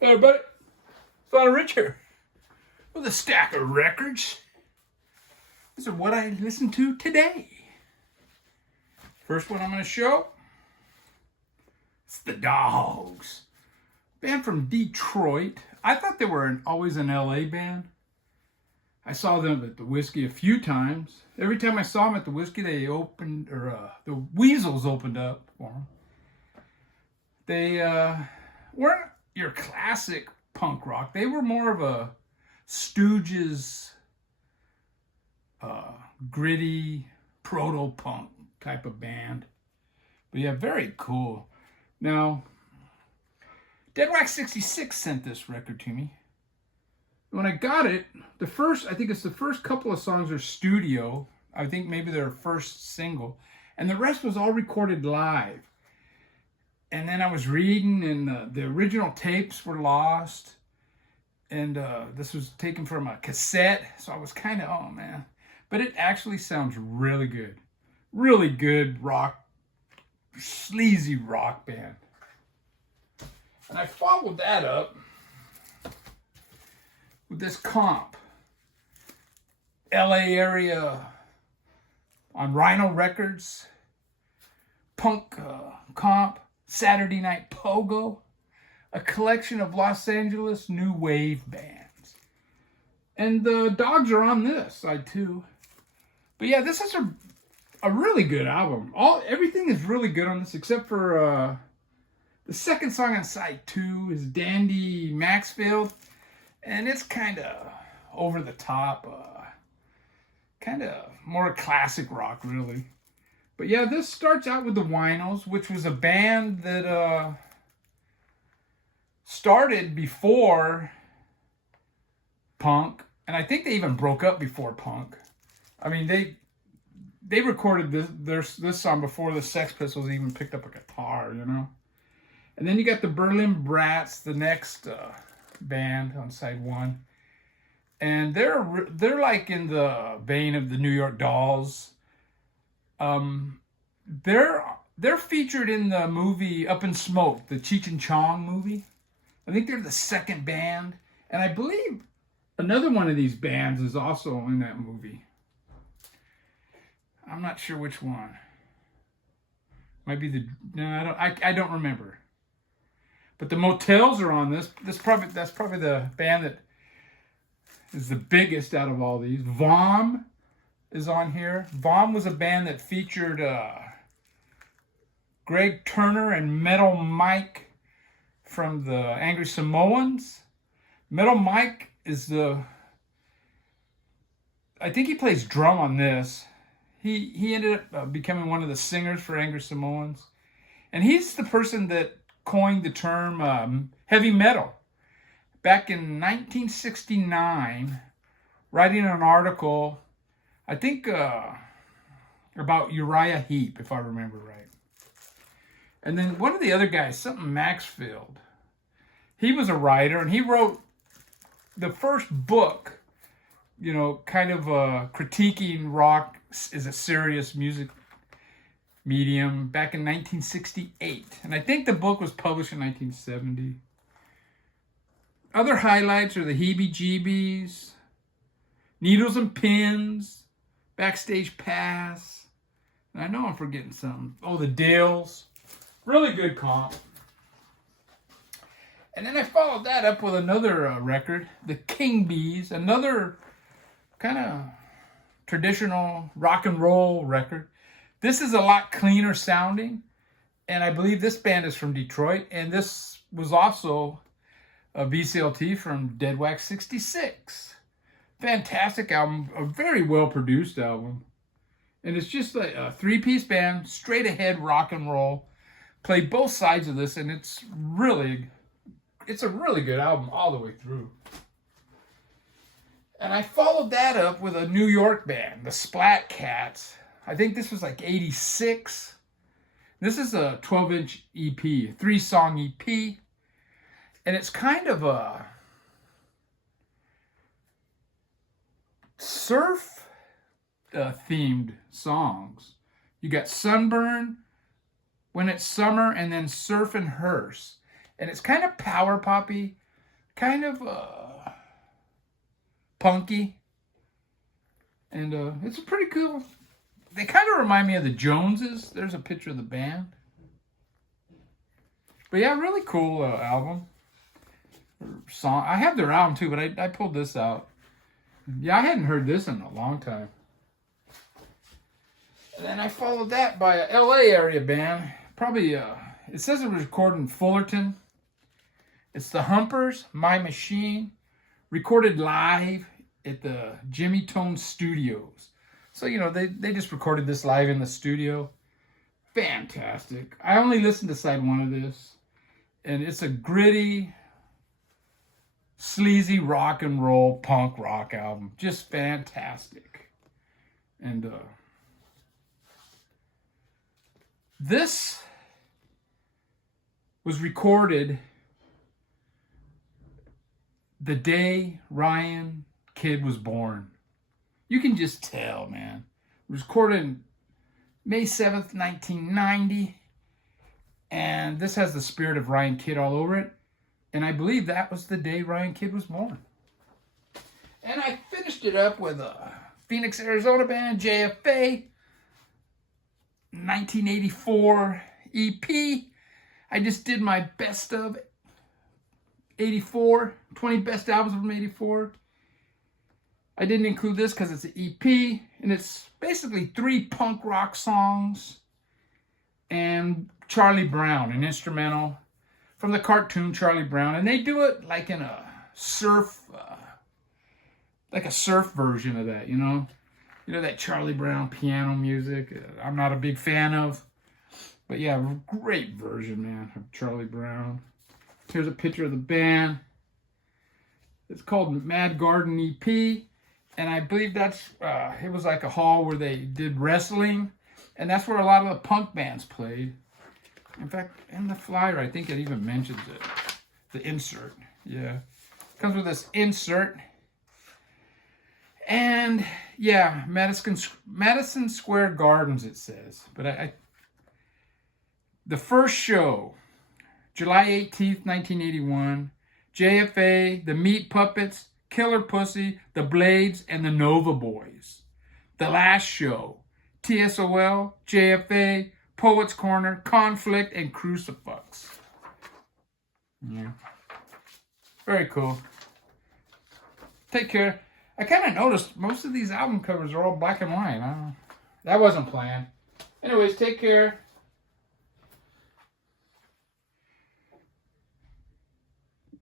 Hey everybody, Father Rich here with a stack of records. This is what I listened to today. First one I'm going to show, it's the Dogs. Band from Detroit. I thought they were always an LA band. I saw them at the Whiskey a few times. Every time I saw them at the Whiskey, they opened, or the Weasels opened up for them. They weren't your classic punk rock. They were more of a Stooges, gritty, proto-punk type of band. But yeah, very cool. Now, Deadwax 66 sent this record to me. When I got it, I think it's the first couple of songs are studio. I think maybe their first single. And the rest was all recorded live. And then I was reading, and the original tapes were lost. And this was taken from a cassette. So I was kind of, oh man. But it actually sounds really good. Really good rock, sleazy rock band. And I followed that up with this comp. LA area on Rhino Records. Punk comp. Saturday Night Pogo, a collection of Los Angeles new wave bands. And the Dogs are on this side too. But yeah, this is a really good album. Everything is really good on this except for the second song on side 2 is Dandy Maxfield. And it's kind of over the top, kind of more classic rock really. But yeah, this starts out with the Winos, which was a band that started before punk, and I think they even broke up before punk. I mean, they recorded this song before the Sex Pistols even picked up a guitar, you know. And then you got the Berlin Brats, the next band on side 1, and they're like in the vein of the New York Dolls. They're featured in the movie Up in Smoke, the Cheech and Chong movie. I think they're the second band, and I believe another one of these bands is also in that movie. I'm not sure which one. Might be I don't remember. But the Motels are on this. That's probably the band that is the biggest out of all these. Vom is on here. Vom was a band that featured Greg Turner and Metal Mike from the Angry Samoans. Metal Mike is I think he plays drum on this. He ended up becoming one of the singers for Angry Samoans. And he's the person that coined the term heavy metal. Back in 1969, writing an article, I think about Uriah Heep, if I remember right. And then one of the other guys, something Maxfield, he was a writer, and he wrote the first book, you know, kind of critiquing rock as a serious music medium back in 1968. And I think the book was published in 1970. Other highlights are the Heebie-Jeebies, Needles and Pins, Backstage Pass. And I know I'm forgetting something. Oh, the Dills. Really good comp. And then I followed that up with another record, the King Bees, another kind of traditional rock and roll record. This is a lot cleaner sounding, and I believe this band is from Detroit, and this was also a VCLT from Deadwax 66. Fantastic album, a very well-produced album. And it's just like a 3-piece band, straight ahead rock and roll. Play both sides of this, and it's a really good album all the way through. And I followed that up with a New York band, the Splat Cats. I think this was like 86. This is a 12-inch EP, a 3-song EP. And it's kind of a surf themed songs. You got Sunburn, When It's Summer, and then Surf and Hearse. And it's kind of power poppy, kind of punky. And it's a pretty cool. They kind of remind me of the Joneses. There's a picture of the band. But yeah, really cool album. Or song. I have their album too, but I pulled this out. Yeah, I hadn't heard this in a long time. And then I followed that by a LA area band. Probably, it says it was recorded in Fullerton. It's the Humpers, My Machine, recorded live at the Jimmy Tone Studios. So, you know, they just recorded this live in the studio. Fantastic. I only listened to side one of this. And it's a gritty, sleazy rock and roll punk rock album. Just fantastic. And this was recorded the day Ryan Kidd was born. You can just tell, man. It was recorded May 7th, 1990. And this has the spirit of Ryan Kidd all over it. And I believe that was the day Ryan Kidd was born. And I finished it up with a Phoenix, Arizona band, JFA, 1984 EP. I just did my best of 84, 20 best albums from 84. I didn't include this because it's an EP, and it's basically 3 punk rock songs and Charlie Brown, an instrumental from the cartoon Charlie Brown. And they do it like in a surf, like a surf version of that, you know? You know, that Charlie Brown piano music I'm not a big fan of. But yeah, great version, man, of Charlie Brown. Here's a picture of the band. It's called Mad Garden EP. And I believe that's, it was like a hall where they did wrestling. And that's where a lot of the punk bands played. In fact, in the flyer, I think it even mentions it. The insert, yeah. Comes with this insert. And, yeah, Madison Square Gardens, it says. But the first show, July 18th, 1981, JFA, the Meat Puppets, Killer Pussy, the Blades, and the Nova Boys. The last show, TSOL, JFA, Poets Corner, Conflict, and Crucifix. Yeah. Very cool. Take care. I kind of noticed most of these album covers are all black and white. That wasn't planned. Anyways, take care.